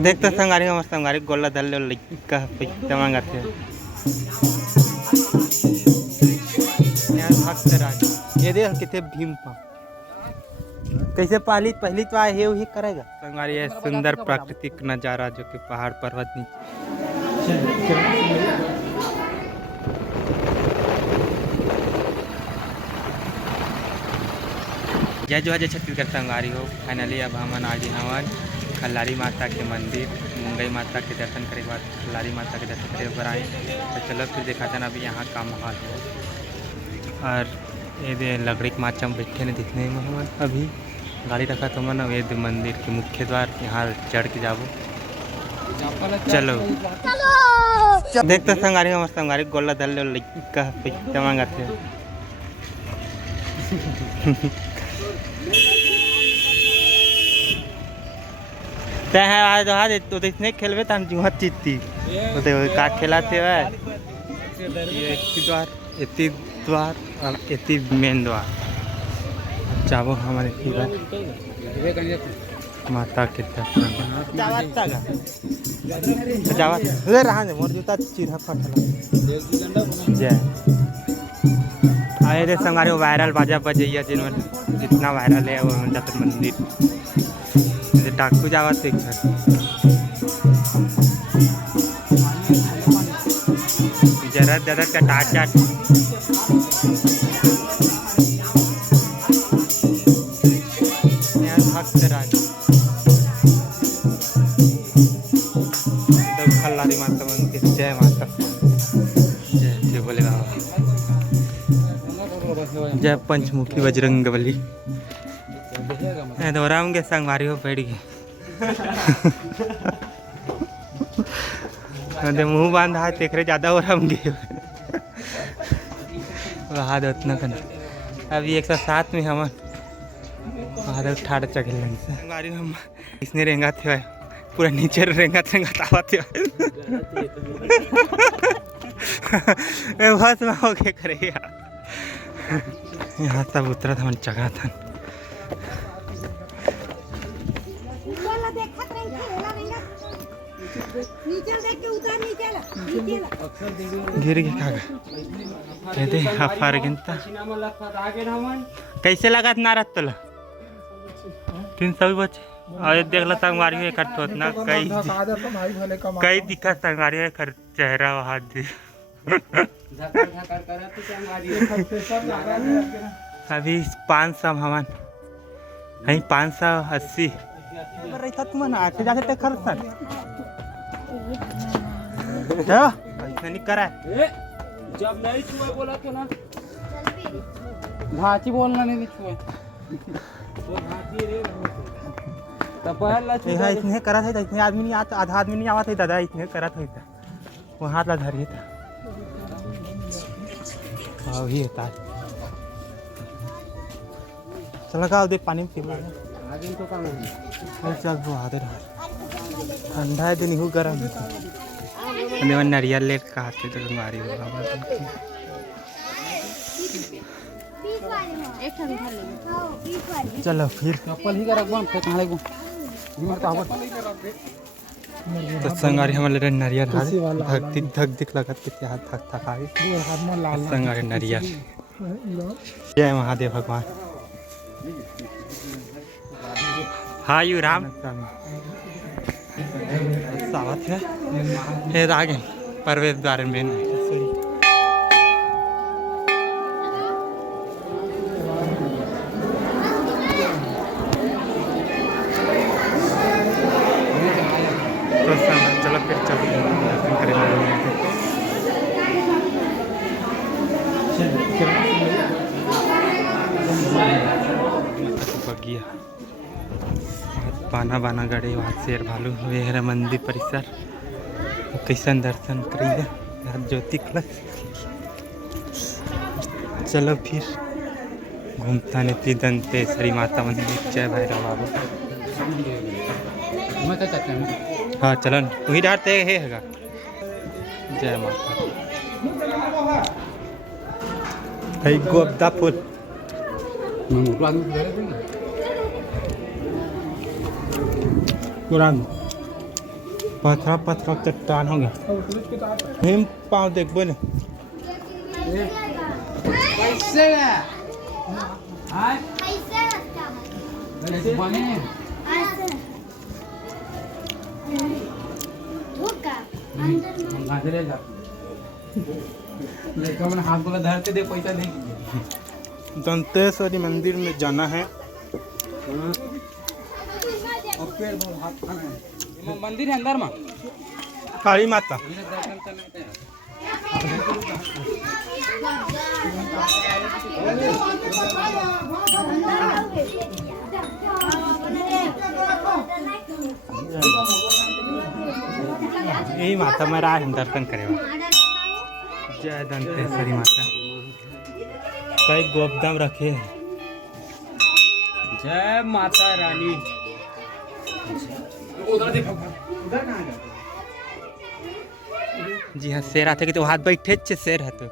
देखते संगारी मस्त संगारी गोला धल्ले लइका पैसा मांगते भक्त राज ये देख कितने भीम पा कैसे पहली तो आए वही करेगा संगारी ये सुंदर प्राकृतिक नजारा जो कि पहाड़ पर्वत नीचे जय जो है छत्तीसगढ़ संगारी हो फाइनली अब हम आज हवन खल्लारी माता के मंदिर मुंगई माता के दर्शन करे के बाद खल्लारी माता के दर्शन करे पर आए तो चलो फिर दिखाते ना अभी यहाँ का माहौल है। और ये लकड़ी के माचा में बैठे ने दिखने में हम अभी गाड़ी रखा तो मन ये मंदिर के मुख्य द्वार यहाँ चढ़ के जाबो चलो देखते संगारी मस्त संगारी गोला धल्ले लइका पैसा मांगते ते है आज आज तो इसने खेलवे त हम जुहा जीतती तो देखो का खेलाते है ये इति द्वार और इति मेन द्वार जाबो हमारे माता के दर्शन जावा उधर रहा ने मोर जूता चिरा फटला जय आए रे संगारे वायरल बाजा बजैया जितना वायरल है वो जाकर मंदिर डाकू जावा देख जरा जरा चटा चट भक्त राज खल्लारी माता मंदिर जय माता जय जय बोले बाबा जय पंचमुखी बजरंगबली दोहराऊं के संगवारी हो बैठ गए मुँह बांधा है तेखरे ज़्यादा हो रहा हाथ उतना करना अभी 107 में हम हाथ ठाड़ चढ़ संगवारी हम इसने रेंगा थे पूरा नीचे रेंगा आवा थे बस में हो गए करे यहाँ सब उतरा था मन जगह था गिर गया कहते अफार गिनता कैसे लगा नारद तला 300 बचे और देख लो संगवारी इकट्ठा होता कई दिखा संगवारी कर चेहरा हाथ दी अभी 500 हवन कहीं 580 रहा तुम आके जाते खर्च सर ऐसा नहीं करा जब नहीं छुए बोला तो ना भाची बोलना नहीं छुए वो भाची रे तो पहला छुए इसने करा था इतने आदमी नहीं आता आधा आदमी नहीं आवा था दादा इसने करा था वो हाथ ला धरिए था वही होता चल का देख पानी में पी आगे तो काम नहीं चल वो आदर ठंडा है दिन ही गर्म है नारियल ले कहा से तो हमारी चलो फिर चप्पल ही कर रखबो फिर कहां लेबो तो संगारी हमारे नारियल धक दिख लगत के हाथ थक थक आगे संगारी नारियल जय महादेव भगवान हाँ यू राम सावत है हे आगे प्रवेश द्वार में चलो फिर बगिया बाना बाना गड़े वहाँ शेर भालू वेहरा मंदिर परिसर कैसन दर्शन करिए यहाँ ज्योति क्लच चलो फिर घूमता नीति दंतेश्वरी माता मंदिर जय भैरव बाबा हाँ चलो वही डालते है जय माता गोबदा फूल कुरान पथरा पथरा चट्टान हो गया। हिम पाँव देख बोले कैसे बने हाथ बोला धर के दे पैसा नहीं। दंतेश्वरी मंदिर में जाना है। मंदिर है अंदर में काली माता यही माता में राय हम दर्शन करेगा। जय दंतेश्वरी माता। कई गोपदाम रखे हैं। जय माता रानी। उधर देखो उधर कहाँ गया? जी हाँ शेर आते कि तो हाथ बैठे छे शेर है तो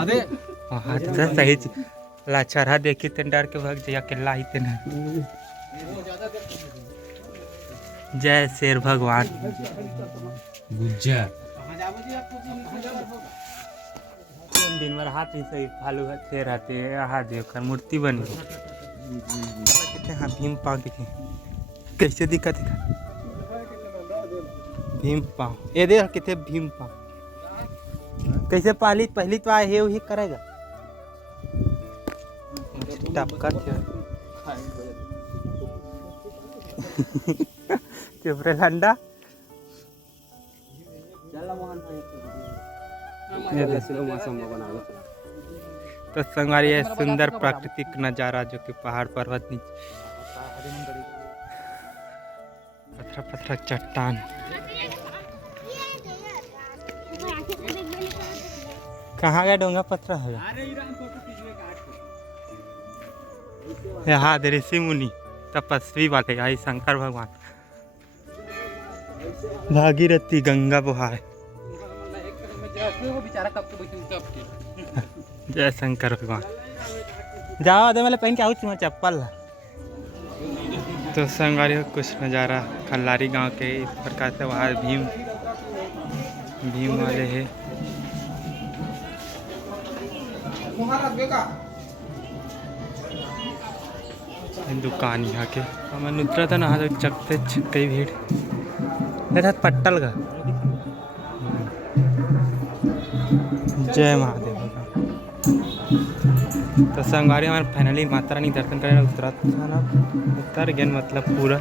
अरे हाथ तो सही लाचारा देखी तो डर के भाग जाइए अकेला ही थे ना। जय शेर भगवान। गुज्जर दिन भर हाथ ही सही फालू है शेर आते हाथ देखकर मूर्ति बनी कितने। हाँ भीम पाँव दिखे कैसे दिखा दिखा भीम पाँव ये देख कितने भीम पाँव कैसे पहली तो आए वही करेगा टपका चुप रे लंडा। तो संगवारी है सुंदर प्राकृतिक नज़ारा जो कि पहाड़ पर्वत नीचे पत्थर पत्थर चट्टान। कहाँ गया डोंगा पत्थर है यहाँ ऋषि मुनि तपस्वी वाले आई शंकर भगवान भागीरथी गंगा बुहार। जय शंकर भगवान। जाओ आधे वाले पहन के आओ तुम्हारा चप्पल। तो संगवारी कुछ नज़ारा खल्लारी गांव के इस प्रकार से वहाँ भीम वाले है। दुकान यहाँ के हमें उतरा था ना चकते कई भीड़ था पट्टल का। जय महादेव। तो संगवारी हमारे फाइनली माता रानी दर्शन करें उतरा था ना उतर गया मतलब पूरा